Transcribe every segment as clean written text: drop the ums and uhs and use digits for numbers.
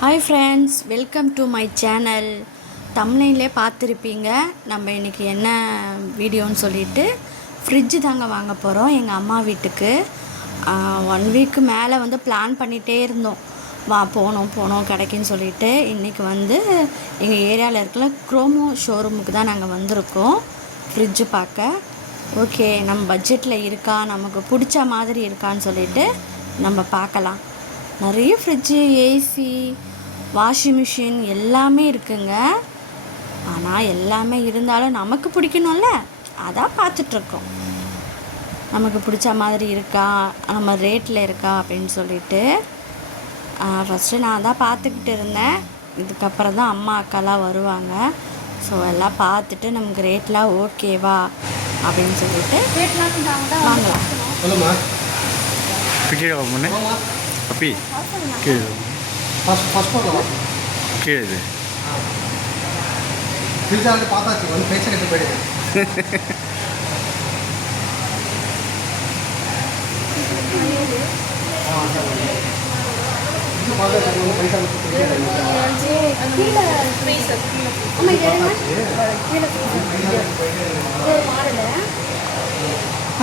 Hi friends, welcome to my channel. தமிழ்லே பார்த்துருப்பீங்க. நம்ம இன்றைக்கி என்ன வீடியோன்னு சொல்லிட்டு ஃப்ரிட்ஜு தாங்க வாங்க போகிறோம் எங்கள் அம்மா வீட்டுக்கு. 1 வீக்கு மேலே பிளான் பண்ணிகிட்டே இருந்தோம். போனோம் கிடைக்குன்னு சொல்லிட்டு. இன்றைக்கி எங்கள் ஏரியாவில் இருக்கிற குரோமோ ஷோரூமுக்கு தான் நாங்கள் வந்திருக்கோம் ஃப்ரிட்ஜு பார்க்க. ஓகே, நம்ம பட்ஜெட்டில் இருக்கா, நமக்கு பிடிச்ச மாதிரி இருக்கான்னு சொல்லிட்டு நம்ம பார்க்கலாம். நிறைய ஃப்ரிட்ஜு, ஏசி, வாஷிங் மிஷின் எல்லாமே இருக்குங்க. ஆனால் எல்லாமே இருந்தாலும் நமக்கு பிடிக்கணும்ல, அதான் பார்த்துட்ருக்கோம். நமக்கு பிடிச்ச மாதிரி இருக்கா, நம்ம ரேட்டில் இருக்கா அப்படின்னு சொல்லிட்டு. ஃபஸ்ட்டு நான் தான் பார்த்துக்கிட்டு இருந்தேன். இதுக்கப்புறம் தான் அம்மா அக்காலாம் வருவாங்க. ஸோ எல்லாம் பார்த்துட்டு நமக்கு ரேட்லாம் ஓகேவா அப்படின்னு சொல்லிட்டு வாங்கலாம். அப்பி கீழே கீழே பார்த்தாச்சு வந்து பேச கட்டு போயிடுது.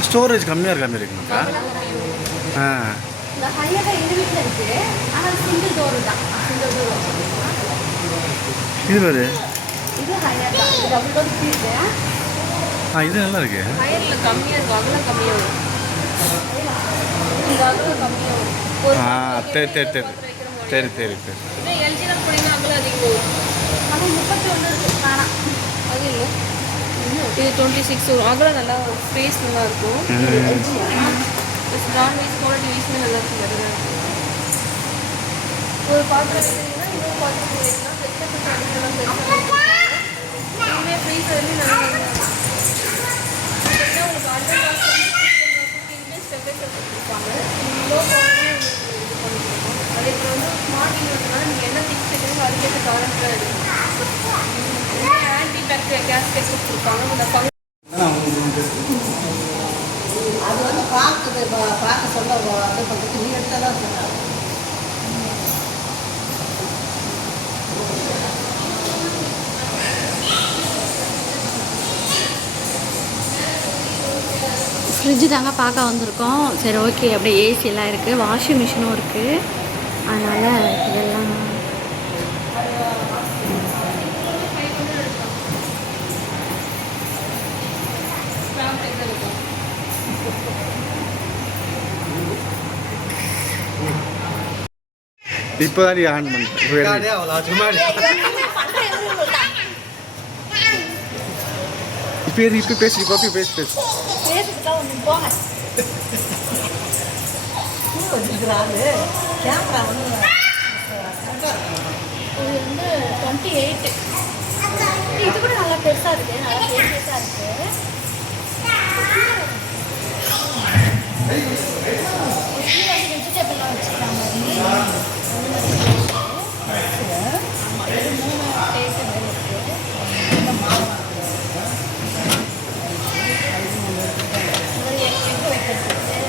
ஸ்டோரேஜ் கம்மியாக இருக்க மாதிரி இருக்குங்கக்கா. இந்த ஹையராக எங்கள் வீட்டில் இருக்குது. ஆனால் சிங்கிள் டோரு தான். சிங்கிள் டோர் இது வேறு, இது ஹையர் தான். இது டபுள் டோர் இருக்குது. இது நல்லா இருக்கு. ஹையரில் கம்மியாக இருக்கும், அகலம் கம்மியாக வரும். இந்த அகலம் கம்மியாக வரும். சரி சரி. இதே எல்ஜியில் போனீங்கன்னா அகலம் அதிகம் வரும். ஆனால் 31 இருக்குது. வேணாம், அது இல்லை. இது 26 வரும். அகலம் நல்லா ஸ்பேஸ் நல்லா இருக்கும். ஸ்டாண்ட் வைஸ் குவாலிட்டி வைஸ்மே நல்லா இருக்கும். பெட்டராக இருக்கும். ஒரு பாத்திரம் வைக்கிறீங்கன்னா இன்னொரு பாத்திரம் வைக்கலாம். பெருசாக அடிக்கலாம். பெருசாக ஃப்ரீசர் நல்லா உங்களுக்கு அண்டர் டெம்பரேச்சர் கொடுத்துருப்பாங்க. லோ பவர்லேயே உங்களுக்கு இது பண்ணிருக்கோம். அதே போல் ஸ்மார்ட் இன்வெர்ட்டர்னால நீங்கள் என்ன திங்ஸ் வைக்கிறீங்களோ அதுக்கேற்ற கரண்ட்டாக இருக்கும். ஆன்டி பேக்டீரியா கேஸ்கெட் கொடுத்துருப்பாங்க. இந்த அது பார்க்க சொல்ல அது பண்ணுறது நீ எடுத்தால் தான் சொன்னாங்க. ஃப்ரிட்ஜு தாங்க பார்க்க வந்திருக்கோம். சரி, ஓகே. அப்படியே ஏசியெல்லாம் இருக்குது, வாஷிங் மிஷினும் இருக்குது. அதனால் இதெல்லாம் இப்போ தான் நீ ஆன் பண்ணுறேன். இப்போ பேசி பேசி கேமரா இது 28. இது கூட நல்லா பெருசாக இருக்குது, நல்லா பெருசாக இருக்குது. வெஜிடபிள்லாம் வச்சுக்கிற மாதிரி. ஆமாம், இது 3 டேஸ்ட்டு மேலே இருக்குது. எங்கே வைக்கிறது?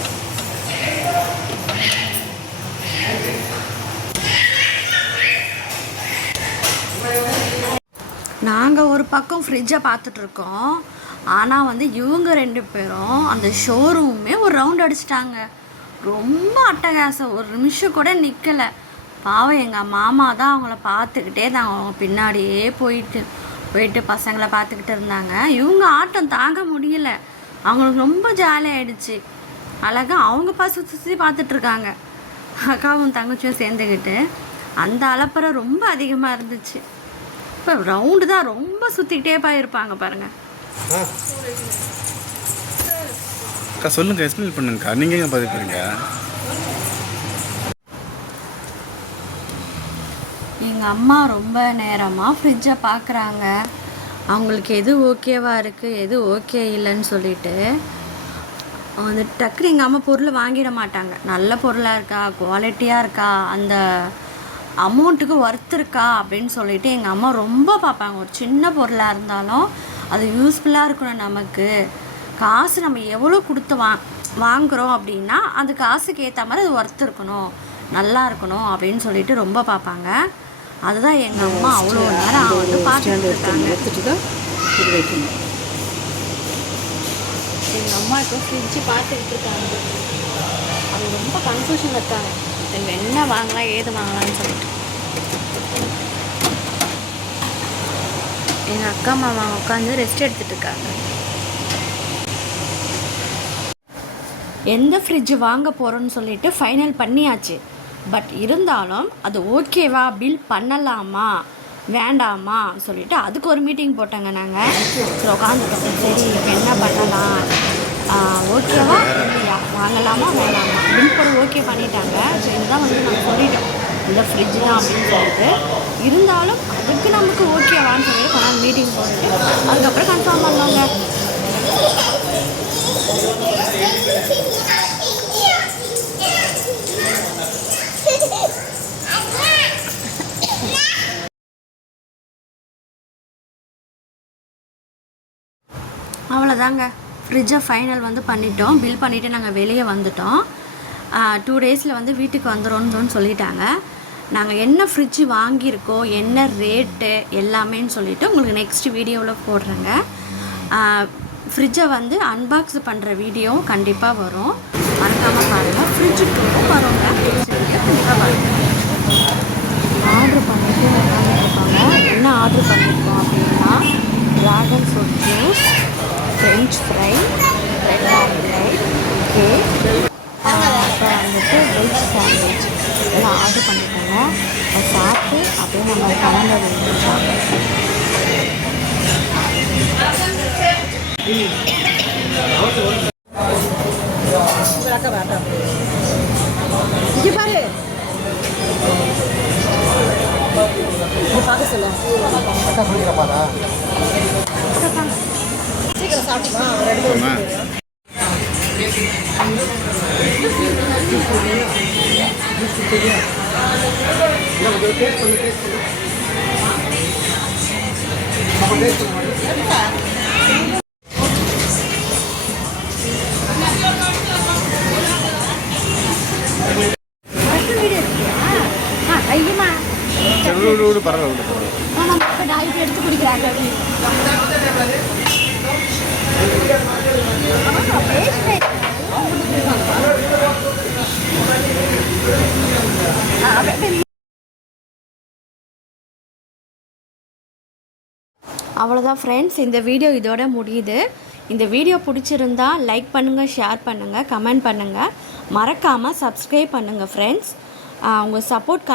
நாங்கள் ஒரு பக்கம் ஃப்ரிட்ஜை பார்த்துட்ருக்கோம். ஆனால் இவங்க 2 பேரும் அந்த ஷோரூமே ஒரு ரவுண்ட் அடிச்சிட்டாங்க. ரொம்ப அட்டகாசம். ஒரு நிமிஷம் கூட நிற்கலை. பாவம் எங்கள் மாமா தான் அவங்கள பார்த்துக்கிட்டே தாங்க அவங்க பின்னாடியே போயிட்டு பசங்களை பார்த்துக்கிட்டு இருந்தாங்க. இவங்க ஆட்டம் தாங்க முடியலை. அவங்களுக்கு ரொம்ப ஜாலியாகிடுச்சு. அழகாக அவங்க சுற்றி பார்த்துட்ருக்காங்க. அக்காவும் தங்கச்சியும் சேர்ந்துக்கிட்டு. அந்த அலப்பறை ரொம்ப அதிகமாக இருந்துச்சு. இப்போ ரவுண்டு தான் ரொம்ப சுற்றிக்கிட்டே போயிருப்பாங்க பாருங்கள். அக்கா சொல்லுங்கள், எக்ஸ்பிளைன் பண்ணுங்கக்கா. நீங்கள் எங்கே பார்த்துக்கிறீங்க? எங்கள் அம்மா ரொம்ப நேரமாக ஃப்ரிட்ஜை பார்க்குறாங்க. அவங்களுக்கு எது ஓகேவா இருக்குது, எது ஓகே இல்லைன்னு சொல்லிட்டு டக்குனு எங்கள் அம்மா பொருள் வாங்கிட மாட்டாங்க. நல்ல பொருளாக இருக்கா, குவாலிட்டியாக இருக்கா, அந்த அமௌண்ட்டுக்கு ஒர்த் இருக்கா அப்படின்னு சொல்லிட்டு எங்கள் அம்மா ரொம்ப பார்ப்பாங்க. ஒரு சின்ன பொருளாக இருந்தாலும் அது யூஸ்ஃபுல்லாக இருக்கணும். நமக்கு காசு நம்ம எவ்வளோ கொடுத்து வாங்குகிறோம் அப்படின்னா அந்த காசுக்கு ஏற்ற மாதிரி அது ஒர்த் இருக்கணும். நல்லா இருக்கணும் அப்படின்னு சொல்லிட்டு ரொம்ப பார்ப்பாங்க. அதுதான் எங்கள் அம்மா அவ்வளோ நேரம் வந்து பார்த்துட்டு இருக்காங்க. எடுத்துட்டு தான் இது வைக்கணும். எங்கள் அம்மா இப்போ ஃப்ரிட்ஜு பார்த்துக்கிட்டு இருக்காங்க. அவங்க ரொம்ப கன்ஃபியூஷனில் இருக்காங்க, இவங்க என்ன வாங்கலாம் ஏது வாங்கலாம்னு சொல்லிட்டு. எங்கள் அக்கா மாமா உட்காந்து ரெஸ்ட் எடுத்துகிட்டு இருக்காங்க. எந்த ஃப்ரிட்ஜ் வாங்க போகிறோன்னு சொல்லிட்டு ஃபைனல் பண்ணியாச்சு. பட் இருந்தாலும் அது ஓகேவா, பில் பண்ணலாமா வேண்டாமா சொல்லிட்டு அதுக்கு ஒரு மீட்டிங் போட்டாங்க. நாங்கள் உட்காந்துக்கிட்டோம், சரி இப்போ என்ன பண்ணலாம், ஓகேவா இல்லையா, வாங்கலாமா வேண்டாமா, பில் போட ஓகே பண்ணிட்டாங்க. ஸோ இதுதான் வந்து நாங்கள் சொல்லிட்டோம், இந்த ஃப்ரிட்ஜ் தான் அப்படின்னு சொல்லிட்டு. இருந்தாலும் அதுக்கு நமக்கு ஓகேவான்னு சொல்லிட்டு கொஞ்சம் மீட்டிங் போட்டுட்டு அதுக்கப்புறம் கன்ஃபார்ம் பண்ணோங்க. அவ்வளோதாங்க, ஃப்ரிட்ஜை ஃபைனல் வந்து பண்ணிட்டோம். பில் பண்ணிவிட்டு நாங்கள் வெளியே வந்துட்டோம். 2 டேஸில் வந்து வீட்டுக்கு வந்துடும்னு சொல்லிட்டாங்க. நாங்கள் என்ன ஃப்ரிட்ஜு வாங்கியிருக்கோம், என்ன ரேட்டு எல்லாமேன்னு சொல்லிவிட்டு உங்களுக்கு நெக்ஸ்ட் வீடியோவில் போடுறேங்க. ஃப்ரிட்ஜை வந்து அன்பாக்ஸ் பண்ணுற வீடியோவும் கண்டிப்பாக வரும், மறக்காமல் பாருங்கள். ஃப்ரிட்ஜு டூரும் வருங்க, கண்டிப்பாக பாருங்கள். ஆர்டர் பண்ணிட்டு இருக்காங்க. என்ன ஆர்டர் பண்ணியிருக்கோம் அப்படின்னா dragon fruit juice, French fry, red omelette, cake, அப்புறம் வந்துட்டு வெஜ் சாண்ட்விச் இதெல்லாம் ஆர்டர் பண்ணியிருக்காங்க. அதை சாப்பிட்டு அப்படியே நம்ம கலந்து வச்சுருக்காங்க. இது பாரு, இது பார்க்க சொல்லும். அக்கா குடிக்கிறப்பாடா சீக்கிரம் சாப்பிட்டுமா. ஆமா. ஐயமா சரி, விடு பரவாயில்ல, விடு. இப்போ நான் இப்போ எடுத்து குடிக்கிறாங்க. அவ்வளோதான் ஃப்ரெண்ட்ஸ், இந்த வீடியோ இதோட முடியுது. இந்த வீடியோ பிடிச்சிருந்தா லைக் பண்ணுங்கள், ஷேர் பண்ணுங்கள், கமெண்ட் பண்ணுங்கள், மறக்காமல் சப்ஸ்கிரைப் பண்ணுங்கள் ஃப்ரெண்ட்ஸ். உங்கள் சப்போர்ட்